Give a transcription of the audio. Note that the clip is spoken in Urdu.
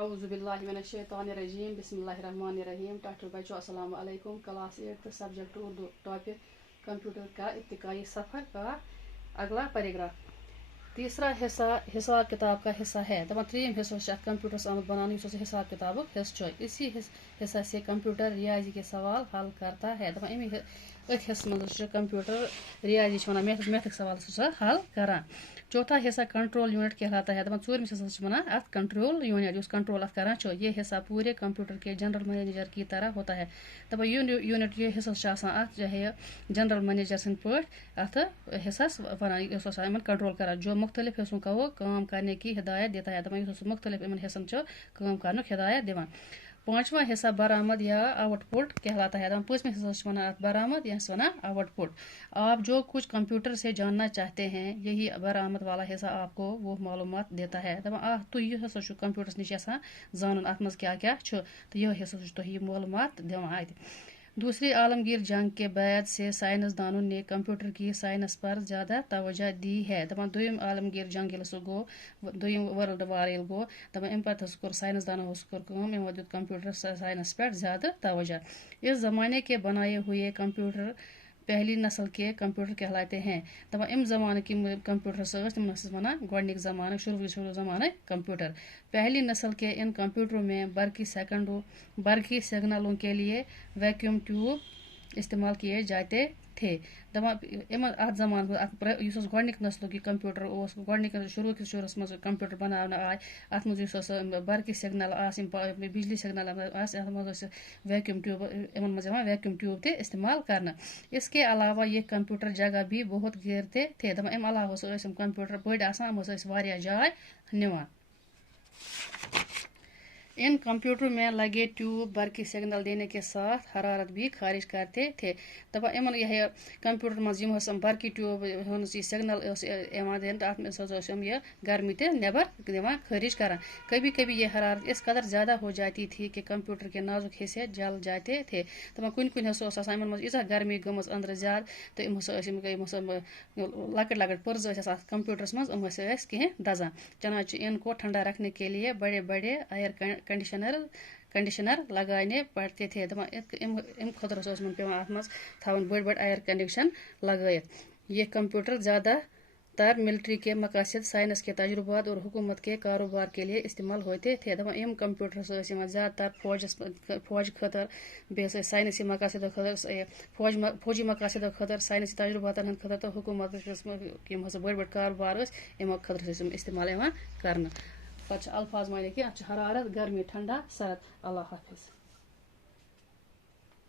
اعوذ باللہ من الشیطان الرجیم بسم اللہ الرحمن الرحیم ڈاکٹر بچوں السلام علیکم class 8 subject Urdu topic computer کا ابتدائی صفحہ کا اگلا پیراگراف تیسرا حصہ حساب کتاب کا حصہ ہے دپان تریم حصہ کمپیوٹرس آمد بنانے حساب کتاب حصہ اسی حصہ سے کمپیوٹر ریاضی کے سوال حل کرتا ہے دپان ات حصہ مز کمپیوٹر ریاضی میتھک سوال حل کران چوتھا حصہ کنٹرول یونٹ کہلاتا ہے دپان ژوٗرمِس حصس ونان ات کنٹرول یونٹ اس کنٹرول ات کران یہ حصہ پورے کمپیوٹر کے جنرل منیجر کی طرح ہوتا ہے دپان یونٹ یہ حصہ ات چاہے جنرل منیجر سند پٲٹھۍ ات حصس ونان کنٹرول کران جو مختلف حصوں کا وہ کام کرنے کی ہدایت دیتا ہے دپان مختلف ان حصن کام کرنک ہدایت دیوان پانچواں حصہ برآمد یا آؤٹ پٹ کہلاتا ہے پانچویں حصہ ونان ات برآمد یا ونان آؤٹ پٹ آپ جو کچھ کمپیوٹر سے جاننا چاہتے ہیں یہی برآمد والا حصہ آپ کو وہ معلومات دیتا ہے دپان تھی ہسا کمپیوٹرس نش یژھان زانن ات مز کیا کیا تو یہ ہسا تھی معلومات دِوان ات دوسری عالمگیر جنگ کے بعد سے سائنسدانوں نے کمپیوٹر کی سائنس پر زیادہ توجہ دی ہے دپان دویم عالمگیر جنگ یل سہ گو دویم ورلڈ وار یل گو دپان ام پتہ کور سائنسدانوں کام یمو دیت کمپیوٹر سائنس پر زیادہ توجہ اس زمانے کے بنائے ہوئے کمپیوٹر پہلی نسل کے کمپیوٹر کہلاتے ہیں دپان ام زمانہ کی کمپیوٹر تم ونان گۄڈنیُک زمانہ شروع زمانہ کمپیوٹر پہلی نسل کے ان کمپیوٹروں میں برقی سگنلوں کے لیے ویکیوم ٹیوب استعمال کیے جاتے تھے دپان ات زمانہ اس گۄڈنیُک نسلوں کی کمپیوٹر گۄڈنیُک شروعس مز کمپیوٹر بناونہٕ آے ات مز برقی سگنل بجلی سگنل ات مز ویکیوم ٹیوب ان مز ویکیوم ٹیوب تہ استعمال کرنا اس کے علاوہ یہ کمپیوٹر جگہ بھی بہت گھیرتے تھے دپان ام علاوہ کمپیوٹر بڑ آسان واریاہ جاے نوان ان کمپیوٹروں میں لگے ٹیوب برقی سگنل دینے کے ساتھ حرارت بھی خارج کرتے تھے دپان امن یہ کمپیوٹر مز برقی ٹیوب یہ سگنل دن ات یہ گرمی تہ نیبر دِوان خارج کران کبھی کبھی یہ حرارت اس قدر زیادہ ہو جاتی تھی کہ کمپیوٹر کے نازک حصے جل جاتے تھے دپان کن ہسا مز یژھ گرمی گمز اندر زیادہ تو لکٹ لکٹ پرز ات کمپیوٹرس مز کہیں دزان چنانچہ ان کو ٹھنڈا رکھنے کے لیے بڑے بڑے ایئر کنڈیشنر لگانے پڑتے تھے دپان ام خطر پیوان ات مز تھاون بڑ ایئر کنڈیشن لگائت یہ کمپیوٹر زیادہ تر ملٹری کے مقاصد سائنس کے تجربات اور حکومت کے کاروبار کے لیے استعمال ہوتے تھے دپان ام کمپیوٹر زیادہ تر فوج خطر بیس سائنسی مقاصد خطر فوجی مقاصد خطر سائنسی تجربات ہند خطر تو حکومت بڑ کاروبار ام خطر استعمال کرنا پتہ الفاظ مانے کہ ات حرارت گرمی ٹھنڈا سرد اللہ حافظ